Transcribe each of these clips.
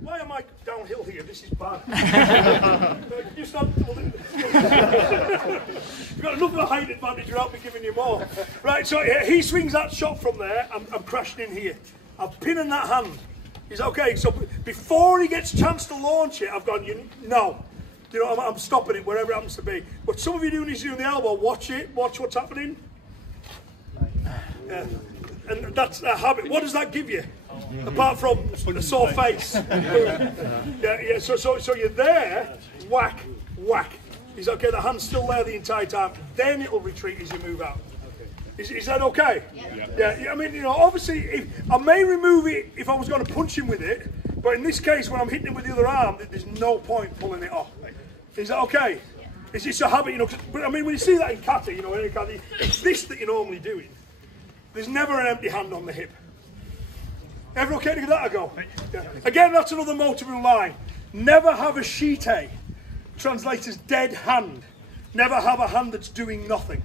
Why am I downhill here? This is bad. You've got enough of a height advantage without me giving you more. Right, so he swings that shot from there. I'm crashing in here. I've pinned that hand. He's okay. So before he gets a chance to launch it, I've gone, no. You know, I'm stopping it wherever it happens to be. What some of you do is using the elbow. Watch it. Watch what's happening. And that's a habit. What does that give you? Apart from a sore face. So you're there. Whack, whack. He's okay. The hand's still there the entire time. Then it'll retreat as you move out. Is that okay? Yeah. I mean, you know, obviously, I may remove it if I was going to punch him with it, but in this case, when I'm hitting him with the other arm, there's no point pulling it off. Is that okay? It's just a habit, you know. But I mean, when you see that in kata, you know, it's this that you're normally doing. There's never an empty hand on the hip. Ever okay to give that a go? Yeah. Again, that's another motorable line. Never have a shite, translates as dead hand. Never have a hand that's doing nothing.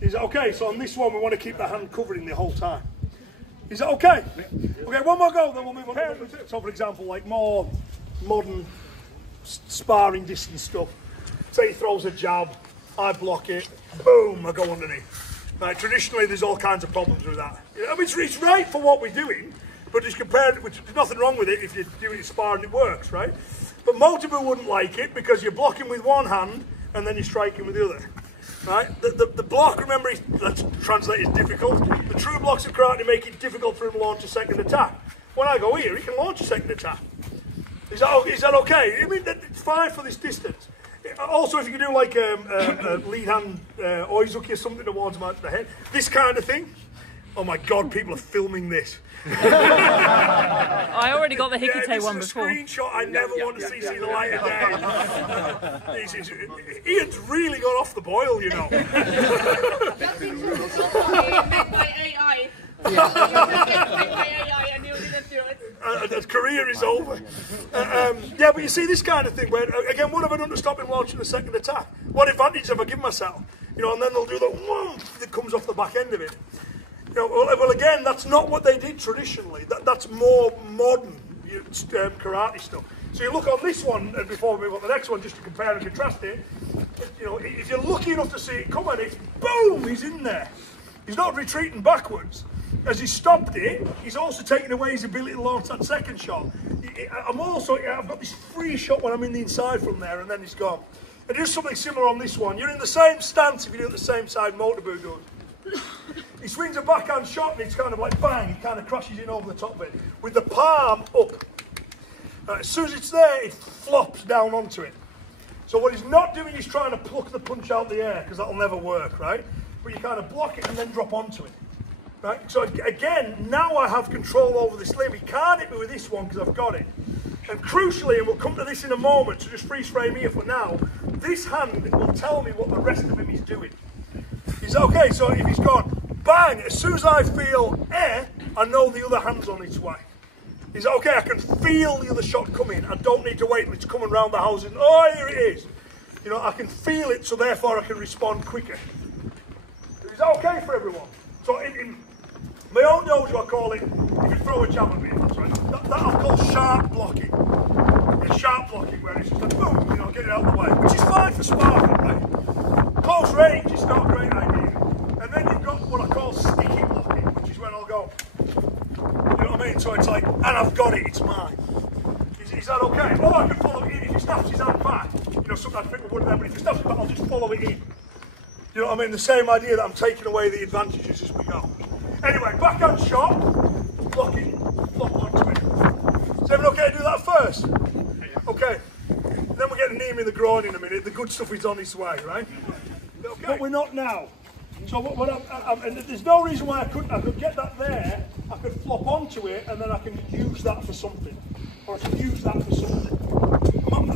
Is that okay? So on this one, we want to keep the hand covering the whole time. Is that okay? Okay, one more go, then we'll move on. So for example, like more modern sparring distance stuff. Say he throws a jab, I block it, boom, I go underneath. Right, traditionally, there's all kinds of problems with that. I mean, it's right for what we're doing, but just compared, which there's nothing wrong with it if you're doing it sparring, it works, right? But Motobu wouldn't like it because you're blocking with one hand and then you're striking with the other. Right? The block, remember, that's translated as difficult. The true blocks of karate make it difficult for him to launch a second attack. When I go here, he can launch a second attack. Is that okay? I mean, it's fine for this distance. Also, if you can do like a lead hand oizuki or something towards the head, this kind of thing. Oh my God, people are filming this. I already got the Hikite one before. This is a screenshot I never want to see the light of day. Ian's really got off the boil, you know. That's made by AI. Made by AI and you didn't do it. His career is over. Yeah, but you see this kind of thing where, again, what have I done to stop him launching a second attack? What advantage have I given myself? You know, and then they'll do the whoosh that comes off the back end of it. You know, well, again, that's not what they did traditionally. That's more modern karate stuff. So you look on this one, and before we move on to the next one, just to compare and contrast it, you know, if you're lucky enough to see it coming, it's boom, he's in there. He's not retreating backwards. As he stopped it, he's also taking away his ability to launch that second shot. I've got this free shot when I'm in the inside from there, and then he's gone. And there's something similar on this one. You're in the same stance if you do it the same side Motobu does. He swings a backhand shot and it's kind of like bang, he kind of crashes in over the top of it with the palm up. As soon as it's there, it flops down onto it. So what he's not doing is trying to pluck the punch out the air, because that'll never work, right? But you kind of block it and then drop onto it, right? So again, now I have control over this limb. He can't hit me with this one because I've got it. And crucially, and we'll come to this in a moment, so just freeze frame here for now, this hand will tell me what the rest of him is doing. He's okay, so if he's gone, bang, as soon as I feel air, I know the other hand's on its way. He's okay, I can feel the other shot coming. I don't need to wait till it's coming round the house and, oh, here it is. You know, I can feel it, so therefore I can respond quicker. Is that okay for everyone? So in my own dojo, I call it, if you throw a jab at me, that's right, that I'll call sharp blocking. It's sharp blocking, where it's just like, boom, you know, get it out of the way. Which is fine for sparring, right? Close range is not a great idea. And then you've got what I call sticky blocking, which is when I'll go, you know what I mean? So it's like, and I've got it, it's mine. Is that okay? Or I can follow it in. If he snaps his hand back, you know, sometimes people wouldn't there, but if he snaps it back, I'll just follow it in. You know what I mean? The same idea that I'm taking away the advantages as we go. Anyway, backhand shot, blocking, flop onto it. Is everyone okay to do that first? Okay. Then we'll get a knee in the groin in a minute. The good stuff is on its way, right? Okay. But we're not now. So and there's no reason why I couldn't. I could get that there, I could flop onto it, and then I can use that for something. Or I can use that for something.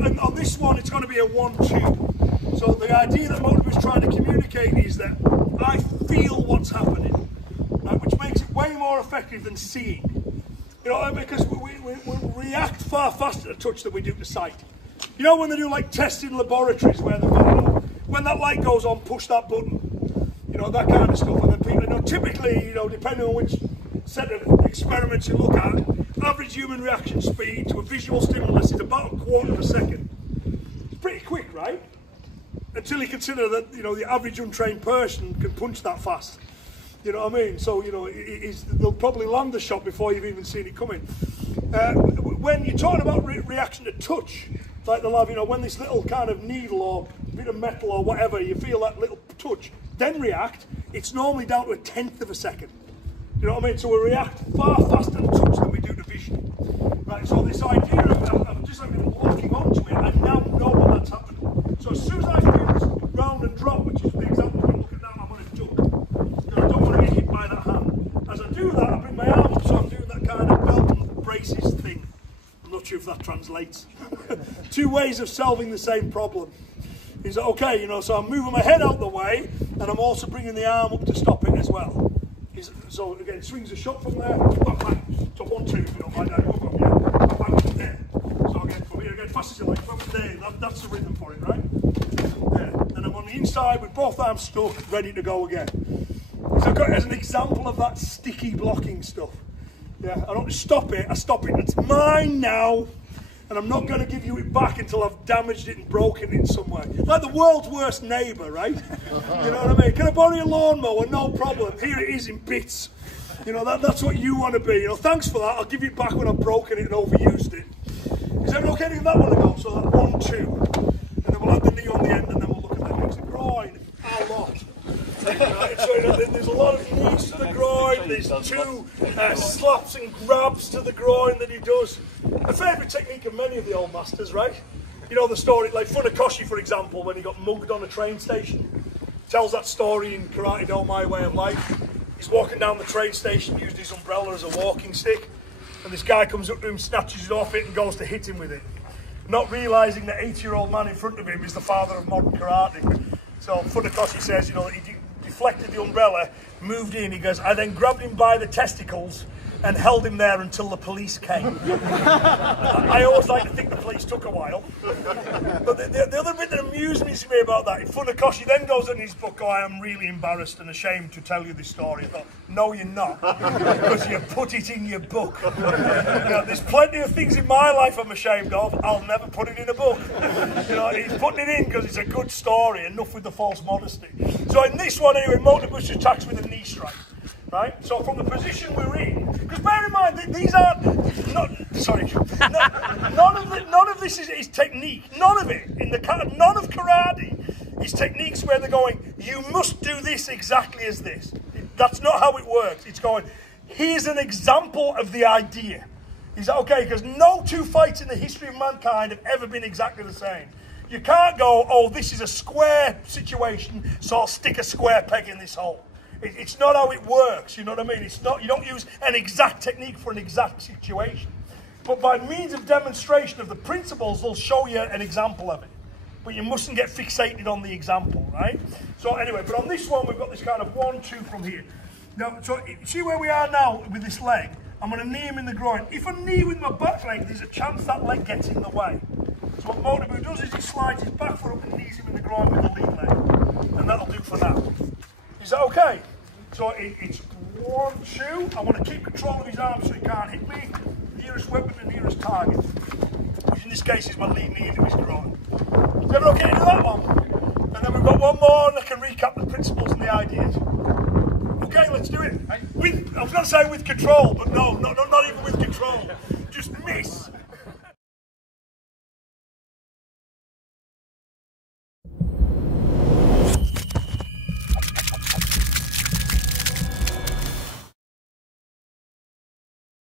And on this one, it's going to be a 1-2. So the idea that Motobu is trying to communicate is that I feel what's happening, right, which makes it way more effective than seeing. You know, because we react far faster to touch than we do to sight. You know when they do like tests in laboratories where they, you know, when that light goes on, push that button. You know, that kind of stuff. And then people, you know, typically, you know, depending on which set of experiments you look at, average human reaction speed to a visual stimulus is about 1/4 of a second. It's pretty quick, right? Until you consider that, you know, the average untrained person can punch that fast. You know what I mean? So, you know, they'll probably land the shot before you've even seen it coming. When you're talking about reaction to touch, like they'll have, you know, when this little kind of needle or bit of metal or whatever, you feel that little touch, then react, it's normally down to 1/10 of a second. You know what I mean? So we react far faster to touch than we do to vision. Right, so this idea of just like locking onto it, I now know what that's happening. So as soon as I feel this round and drop, which is the example I'm looking at now, I'm going to duck. You know, I don't want to get hit by that hand. As I do that, I bring my arm up, so I'm doing that kind of belt and braces thing. I'm not sure if that translates. 2 ways of solving the same problem. Is that okay? You know, so I'm moving my head out the way, and I'm also bringing the arm up to stop it as well. So again, swings a shot from there, bang, bang. So 1, 2, if you don't mind that, go yeah, bang, bang, there. So again, from here again, fast as you like, from there, that's the rhythm for it, right? There. Then I'm on the inside with both arms stuck, ready to go again. So I've got it as an example of that sticky blocking stuff. Yeah, I don't just stop it, I stop it, it's mine now. And I'm not going to give you it back until I've damaged it and broken it in some way. Like the world's worst neighbour, right? You know what I mean? Can I borrow your lawnmower? No problem. Here it is in bits. You know, that's what you want to be. You know, thanks for that. I'll give it back when I've broken it and overused it. Is everyone okay to give that one a go? So that 1, 2. And then we'll have the knee on the end and then we'll look at the next groin. A lot. Right, so you know, there's a lot of knees to the groin, there's 2 slaps and grabs to the groin that he does. A favourite technique of many of the old masters, right? You know the story, like Funakoshi, for example, when he got mugged on a train station. Tells that story in Karate Do My Way of Life. He's walking down the train station, used his umbrella as a walking stick, and this guy comes up to him, snatches it off it and goes to hit him with it. Not realising the 80-year-old man in front of him is the father of modern karate. So Funakoshi says, you know, that he deflected the umbrella, moved in, he goes, I then grabbed him by the testicles and held him there until the police came. I always like to think the police took a while. But the other bit that amused me about that, Funakoshi then goes in his book, I am really embarrassed and ashamed to tell you this story. I thought, no you're not, because you put it in your book. You know, there's plenty of things in my life I'm ashamed of, I'll never put it in a book. You know, he's putting it in because it's a good story, enough with the false modesty. So in this one anyway, Motobushi attacks with a knee strike. Right, so from the position we're in, because bear in mind that these aren't, none of this is technique. None of it none of karate is techniques where they're going, you must do this exactly as this. That's not how it works. It's going, here's an example of the idea. Is that okay? Because no 2 fights in the history of mankind have ever been exactly the same. You can't go, oh, this is a square situation, so I'll stick a square peg in this hole. It's not how it works, you know what I mean? It's not, you don't use an exact technique for an exact situation. But by means of demonstration of the principles, they'll show you an example of it. But you mustn't get fixated on the example, right? So anyway, but on this one, we've got this kind of 1, 2 from here. Now, so see where we are now with this leg? I'm going to knee him in the groin. If I knee with my back leg, there's a chance that leg gets in the way. So what Motobu does is he slides his back foot up and knees him in the groin with the lead leg. And that'll do for now. Is that okay? So it's 1, 2. I want to keep control of his arms so he can't hit me. Nearest weapon and nearest target. Which in this case is my lead knee into his groin. Is everyone okay to do that one? And then we've got one more and I can recap the principles and the ideas. Okay, let's do it. I was going to say with control, but no, not even with control. Just miss.